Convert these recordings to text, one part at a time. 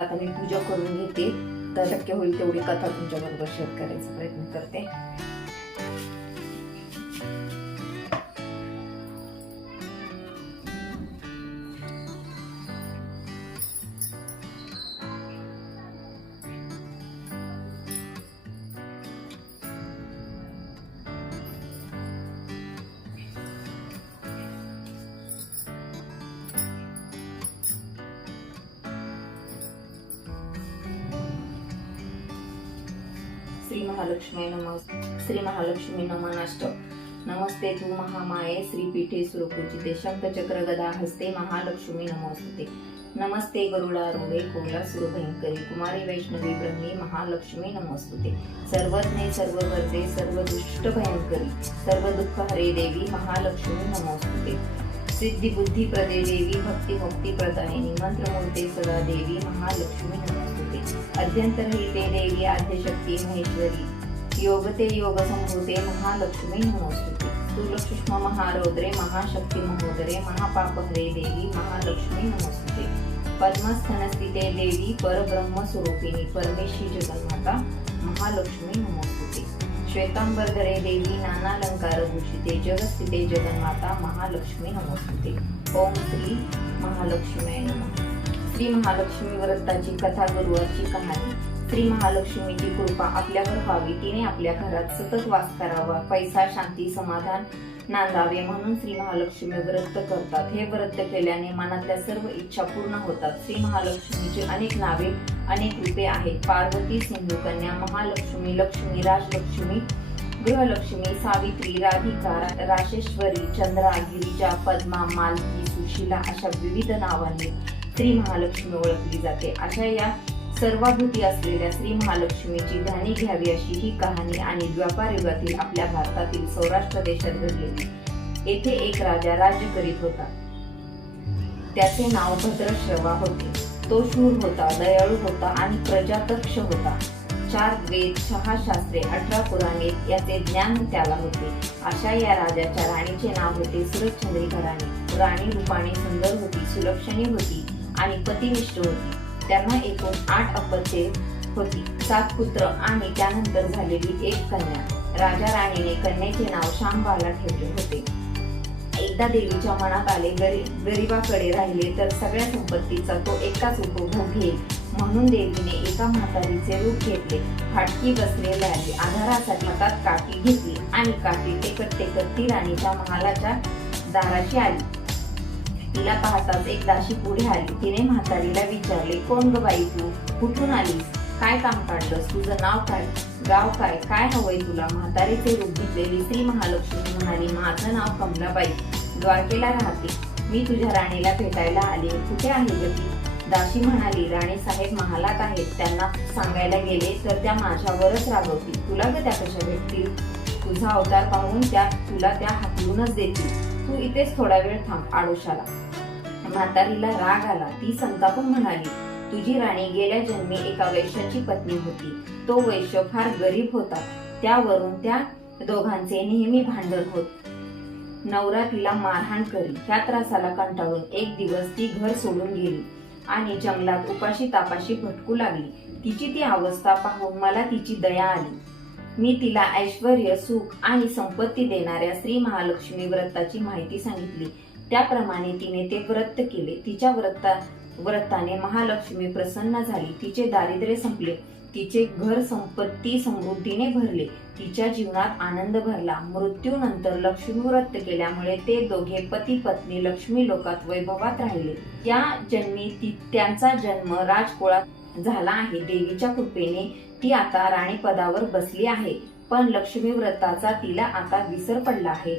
आता मी पूजा करून घेते, तर शक्य होईल तेवढी कथा तुमच्या बरोबर शेअर करायचा प्रयत्न करते. श्री महालक्ष्मी नमः. श्री महालक्ष्मी नमनाष्टक. नमस्ते तू महामाये श्रीपीठे सुरपूजिते शंखचक्र गदा हस्ते महालक्ष्मी नमोस्तुते. नमस्ते गरुडारूढे कोलासुर भयंकरी कुमारी वैष्णवी ब्रह्मी महालक्ष्मी नमोस्तुते. सर्वज्ञे सर्ववर्ते सर्व दुष्ट भयंकरी सर्व दुःख हरे देवी महालक्ष्मी नमोस्तुते. सिद्धी बुद्धी प्रदे देवी भक्ती मुक्ती प्रदायिनी मंत्रमूर्ते सदा देवी महालक्ष्मी नमोस्तुते. अध्यंतरहिते देवी आद्यशक्ती महेश्वरी योगते योग संभूते महालक्ष्मी नमोस्तुते. स्थूलसूक्ष्म महारौद्रे महाशक्ती महोदरे महापापहरे देवी महालक्ष्मी नमोस्तुते. पद्मस्थनस्थिते देवी परब्रह्म स्वरूपिणी परमेश्वरी जगन्माता महालक्ष्मी नमोस्तुते. श्वेतांबरधरे देवी नानालंकार भूषिते जगस्थिते जगन्माता महालक्ष्मी नमोस्तुते. ओम श्री महालक्ष्मी नमः. श्री महालक्ष्मी व्रताची कथा गुरुवारची कहाणी. श्री महालक्ष्मीची कृपा आपल्यावर व्हावी, तिने आपल्या घरात सतत वास करावा, पैसा शांती समाधान नांदावे म्हणून श्री महालक्ष्मी व्रत करतात. हे व्रत केल्याने मनातल्या सर्व इच्छा पूर्ण होतात. श्री महालक्ष्मीची अनेक नावे अनेक रूपे आहेत. पार्वती, सिंधू कन्या, महालक्ष्मी, लक्ष्मी, राजलक्ष्मी, गृहलक्ष्मी, सावित्री, राधिका, राशेश्वरी, चंद्रा, गिरिजा, पद्मा, मालती, सुशीला अशा विविध नावांनी श्री महालक्ष्मी ओळखली जाते. अशा या सर्वाभूती असलेल्या श्री महालक्ष्मीची ध्यानी घ्यावी अशी ही कहाणी आणि द्वापार युगातील आपल्या भारतातील सौराष्ट्र देशात घडलेली. येथे एक राजा राज्य करीत होता. त्याचे नाव भद्रश्रवा होते. तो शूर होता, दयाळू होता आणि प्रजातक्ष होता. 4 वेद, 6 शास्त्रे, 18 पुराणे याचे ज्ञान त्याला होते. अशा या राजाच्या राणीचे नाव होते सुरचंद्रिका राणी. राणी रूपाने सुंदर होती, सुलक्षणी होती आणि पतिनिष्ठ होती. त्यांना एकूण 8 अपत्ये होती, 7 पुत्र आणि त्यानंतर झालेली एक कन्या. राजा राणीने कन्येचे नाव शांबाला ठेवले होते. एकदा देवीच्या मनात आले गरीबाकडे राहिले तर सगळ्या संपत्तीचा तो एकाच उपभोग घेईल म्हणून देवीने एका म्हातारीचे रूप घेतले. फाटकी बसलेल्या आधारासाठी हातात काठी घेतली आणि काठी टेकत टेकत ती राणीच्या महालाच्या दाराशी आली. तिला पाहताच एक दासी पुढे आली. तिने म्हातारीला विचारले, कोण ग बाई तू, कुठून आलीस, काय काम काढलंस, तुझं नाव काय, गाव काय, काय हवंय तुला. म्हातारीचे रूप घेतलेली श्री महालक्ष्मी म्हणाली, माझं नाव कमलाबाई, द्वारकेला राहते. मी तुझ्या राणीला भेटायला आले. कुठे आहे ग ती. दासी म्हणाली, राणी साहेब महालात आहेत. त्यांना सांगायला गेले तर त्या माझ्यावरच रागवतील. तुला ग त्या कशा भेटतील. तुझा अवतार पाहून त्या तुला त्या हाकलूनच देतील. तू इथेच थोडा वेळ थांब आडोशाला. म्हातारीला राग आला. ती संतापून म्हणाली, तुझी राणी गेल्या जन्मी एका वैश्याची पत्नी होती. तो वैश्य फार गरीब होता. त्यावरून त्या दोघांचे नेहमी भांडण होत. नवरा तिला मारहाण करी. त्या त्रासाला कंटाळून एक दिवस ती घर सोडून गेली आणि जंगलात उपाशी तापाशी भटकू लागली. तिची ती अवस्था पाहून मला तिची दया आली. मी तिला ऐश्वर्य, सुख आणि संपत्ती देणाऱ्या श्री महालक्ष्मी व्रताची माहिती सांगितली. त्याप्रमाणे तिने ते व्रत केले. तिच्या व्रताने महालक्ष्मी प्रसन्न झाली. तिचे दारिद्र्य संपले. तिचे घर संपत्ती समृद्धीने भरले. तिच्या जीवनात आनंद भरला. मृत्यूनंतर लक्ष्मी व्रत केल्यामुळे ते दोघे पती पत्नी लक्ष्मी लोकात वैभवात राहिले. या जन्मी त्यांचा जन्म राजकुळात झाला आहे. देवीच्या कृपेने ती आता राणी पदावर बसली आहे. पण लक्ष्मी व्रताचा तिला आता विसर पडला आहे.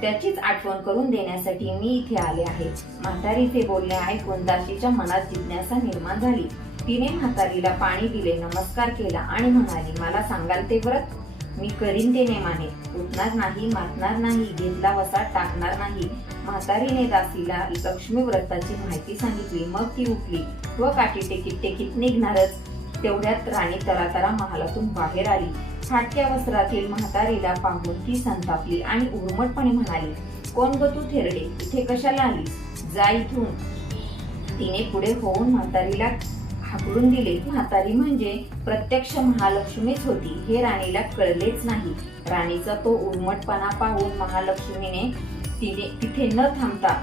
त्याचीच आठवण करून देण्यासाठी मी इथे आले आहे. म्हातारीचे बोलणे ऐकून दासीच्या मनात जिज्ञासा निर्माण झाली. तिने म्हातारीला पाणी दिले, नमस्कार केला आणि म्हणाली, मला सांगाल ते व्रत. मी करीन ते नेमाने. उठणार नाही, मारणार नाही, घेतला वसा टाकणार नाही. म्हातारीने दासीला लक्ष्मी व्रताची माहिती सांगितली. मग ती उठली व काठी टेकीत टेकीत निघणारच. तेवढ्यात राणी तरातरा महालातून बाहेर आली. फाटक्या वस्त्रातील म्हातारीला पाहून ती संतापली आणि उर्मटपणे म्हणाली, कोण ग तू थेरडे, इथे कशाला आलीस, जा इथून. तिने पुढे होऊन म्हातारीला हाकलून दिले. म्हातारी म्हणजे प्रत्यक्ष महालक्ष्मीच होती हे राणीला कळलेच नाही. राणीचा तो उर्मटपणा पाहून महालक्ष्मीने तिथे न थांबता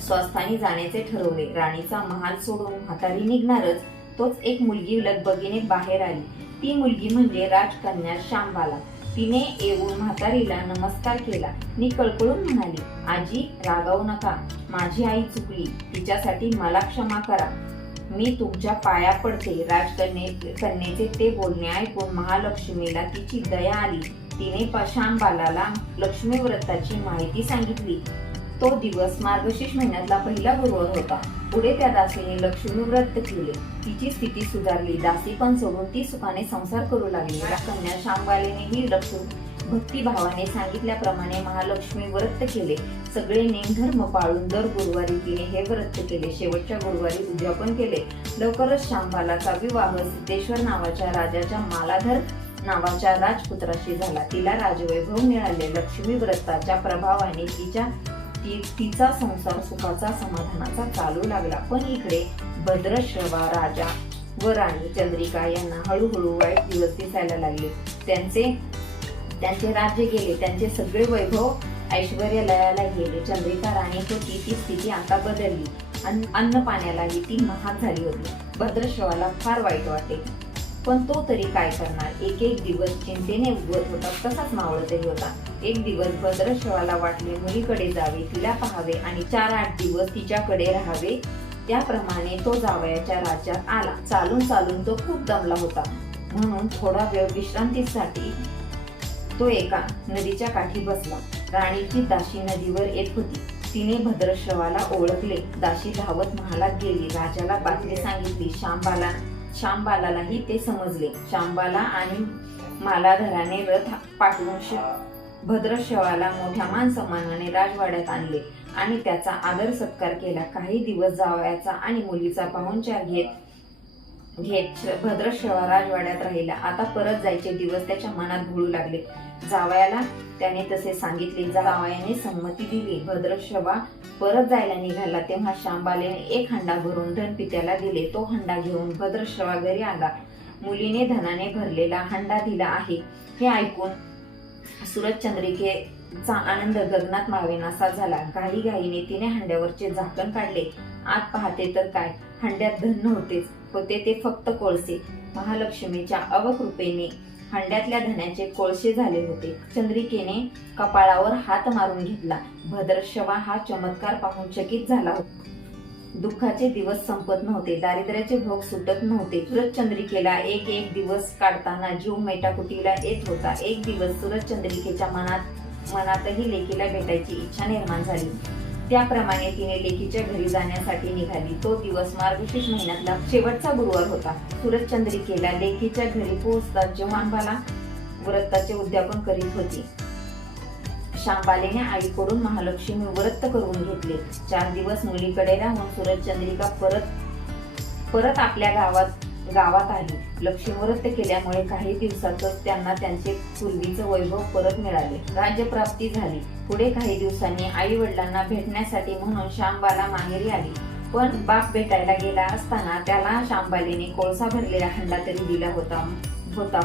स्वस्थानी जाण्याचे ठरवले. राणीचा महाल सोडून म्हातारी निघणारच तोच एक मुलगी लगबगीने बाहेर आली. ती मुलगी म्हणजे राजकन्या शांबाला. तिने येऊन म्हातारीला नमस्कार केला आणि कळकळून म्हणाली, आजी रागावू नका, माझी आई चुकली, तिच्यासाठी मला क्षमा करा, मी तुमच्या पाया पडते. कन्येचे ते बोलणे ऐकून महालक्ष्मीला तिची दया आली. तिने शांबालाला लक्ष्मी व्रताची माहिती सांगितली. तो दिवस मार्गशीर्ष महिन्यातला पहिला गुरुवार होता. पुढे त्या दासीने लक्ष्मी व्रत केले. तिची स्थिती सुधारली. दासी पण सोडून ती सुखाने संसार करू लागली. कन्या शांबालेने ही लक्ष्मी भक्तिभावाने सांगितल्याप्रमाणे महालक्ष्मी व्रत केले. सगळे नेमधर्म पाळून दर गुरुवारी तिने हे व्रत केले. शेवटच्या गुरुवारी उद्यापन केले. लवकरच शांबालाचा विवाह सिद्धेश्वर नावाच्या राजाच्या मालाधर नावाच्या राजपुत्राशी झाला. तिला राजवैभव मिळाले. लक्ष्मी व्रताच्या प्रभावाने तिचा संसार सुखाचा समाधानाचा चालू लागला. पण इकडे भद्रश्रवा राजा व राणी चंद्रिका यांना हळूहळू वाईट दिवस दिसायला लागले. त्यांचे राज्य गेले. त्यांचे सगळे वैभव ऐश्वर्य लयाला गेले. चंद्रिका राणी होती ती स्थिती आता बदलली. अन्न पाण्यालाही ती महाग झाली होती. भद्रश्रवाला फार वाईट वाटे, पण तो तरी काय करणार. एक एक दिवस चिंतेने उगवत होता, तसाच मावळतही होता. एक दिवस भद्रश्रवाला वाटले मुलीकडे जावे, तिला पाहावे आणि 4-8 दिवस तिच्याकडे राहावे. त्याप्रमाणे तो जावयाच्या राज्यात आला. चालून तो खूप दमला होता, म्हणून थोडा वेळ विश्रांतीसाठी तो एका नदीच्या काठी बसला. राणीची दासी नदीवर येत होती. तिने भद्रश्रवाला ओळखले. दासी धावत महालात गेली. राजाला बातमी सांगितली. शांबालालाही ते समजले. शांबाला आणि मालाधराने रथ पाठवून भद्रश्रवाला मोठ्या मान सन्मानाने राजवाड्यात आणले आणि त्याचा आदर सत्कार केला. काही दिवस जावयाचा आणि मुलीचा पाहुणचार घेत भद्रश्रवा राजवाड्यात राहिला. आता परत जायचे दिवस त्याच्या मनात घोळू लागले. जावयाला त्याने तसे सांगितले. जावयाने संमती दिली. भद्रश्रवा परत जायला निघाला तेव्हा शांबालेने एक हंडा भरून धनपित्याला दिले. तो हंडा घेऊन भद्रश्रवा घरी आला. मुलीने धनाने भरलेला हंडा दिला आहे हे ऐकून सूरजचंद्रिकेचा आनंद गगनात मावेनासा झाला. घाईघाईने तिने हंड्यावरचे झाकण काढले. आत पाहते तर काय, हंड्यात धन होते ते फक्त कोळसे. महालक्ष्मीच्या अवकृपेने हंड्यातल्या धनाचे कोळसे झाले होते. चंद्रिकेने कपाळावर हात मारून घेतला. भद्रश्रवा हा चमत्कार पाहून चकित झाला होता. दुःखाचे दिवस संपत नव्हते. दारिद्र्याचे भोग सुटत नव्हते. सूरजचंद्रिकेला एक दिवस काढताना जीव मेटाकुटीला येत होता. एक दिवस सूरजचंद्रिकेच्या मनातही लेकीला भेटायची इच्छा निर्माण झाली. त्याप्रमाणे तिने लेकीच्या घरी जाण्यासाठी निघाली. तो दिवस मार्गशीर्ष महिन्यातला शेवटचा गुरुवार होता. सूरजचंद्रिकेला लेकीच्या घरी पोहोचताच शांबाला व्रताचे उद्यापन करीत होती. शांबालेने आईकडून महालक्ष्मी व्रत करून घेतले. 4 दिवस मुलीकडे राहून सूरजचंद्रिका परत आपल्या गावात आली. लक्ष्मी व्रत केल्यामुळे काही दिवसातच त्यांना त्यांचे पूर्वीचे वैभव परत मिळाले. राज्यप्राप्ती झाली. पुढे काही दिवसांनी आई वडिलांना भेटण्यासाठी म्हणून शांबाला माहेरी आली. पण बाप भेटायला गेला असताना त्याला शांबालेने कोळसा भरलेला हंडा तरी दिला होता,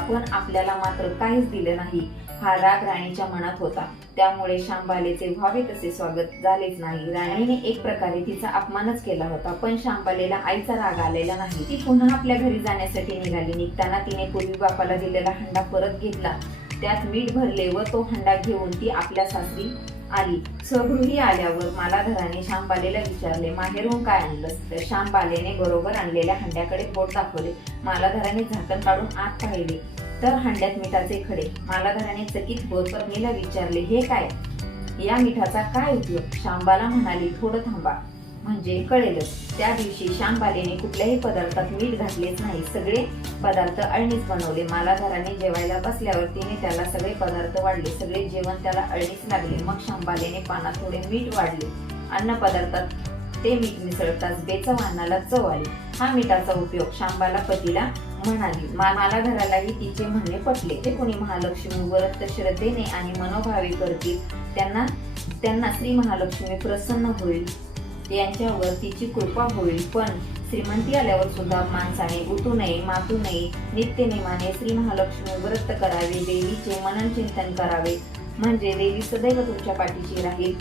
पण आपल्याला मात्र काहीच दिलं नाही हा राग राणीच्या मनात होता. त्यामुळे शांबालेचे व्हावे तसे स्वागत झालेच नाही. राणीने एक प्रकारे तिचा अपमानच केला होता, पण शांबालेला आईचा राग आलेला नाही. ती पुन्हा आपल्या घरी जाण्यासाठी निघाली. निघताना तिने पूर्वी बापाला दिलेला हंडा परत घेतला. त्यात मीठ भरले व तो हंडा घेऊन ती आपल्या सासरी आली. स्वगृही आल्यावर मालाधराने शांबालेला विचारले, माहेरून काय आणलंस? तर शांबालेने बरोबर आणलेल्या हंड्याकडे बोट दाखवले. मालाधराने झाकण काढून आत पाहिले तर हंड्यात मिठाचे खडे. मालाधराने चकित होत पत्नीला विचारले, हे काय? या मिठाचा काय उपयोग? शांबाला म्हणाली, थोडं थांबा म्हणजे कळेलच. त्या दिवशी शांबालेने कुठल्याही पदार्थात मीठ घातलेच नाही. सगळे पदार्थ अळणीच बनवले. मालाधराने जेवायला बसल्यावर तिने त्याला सगळे पदार्थ वाढले. सगळे जेवण त्याला अळणीच लागले. मग शांबालेने पानात थोडे मीठ वाढले. अन्न पदार्थात ते मीठ मिसळताच बेचव अन्नाला चव आली. हा मिठाचा उपयोग शांबाला पतीला म्हणाली. मालाधरालाही तिचे म्हणणे पटले. ते कोणी महालक्ष्मी व्रत श्रद्धेने आणि मनोभावे करतील त्यांना श्री महालक्ष्मी प्रसन्न होईल, यांच्यावर तिची कृपा होईल. पण श्रीमंती आल्यावर सुद्धा माणसाने उतू नये, मातू नये. नित्य नेमाने श्री महालक्ष्मी व्रत करावे, देवीचे मनन चिंतन करावे, म्हणजे देवी सदैव तुमच्या पाठीशी राहील,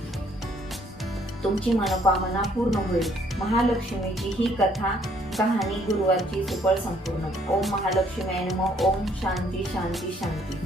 तुमची मनोकामना पूर्ण होईल. महालक्ष्मीची ही कथा कहाणी गुरुवारची सुफळ संपूर्ण. ओम महालक्ष्मी नमः. ओम शांती शांती शांती.